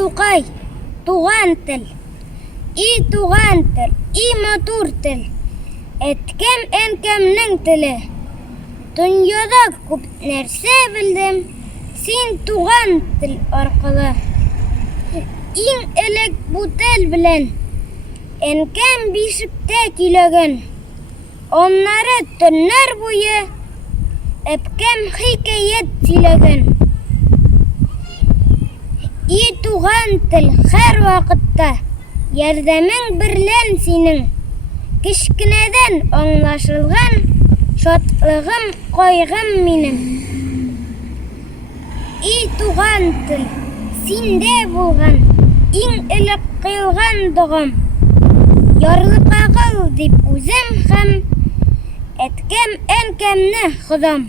Тукай, туган тел, и туган тел, и матур тел, әткәм әнкәмнең теле. Дөньяда күп нәрсә белдем, син туган тел аркылы. Иң элек бу тел белән әнкәм бишектә көйләгән. Аннары төннәр буе әпкәм хикәят сөйләгән. И туган тел һәр вакытта ярдәмең берлән синең. Кечкенәдән аңлашылган шатлыгым, кайгым минем. И туган тел синдә булган иң элек кыйлган догам. Ярлы кагыл дип үзем һәм әткәм әнкәмне ходам.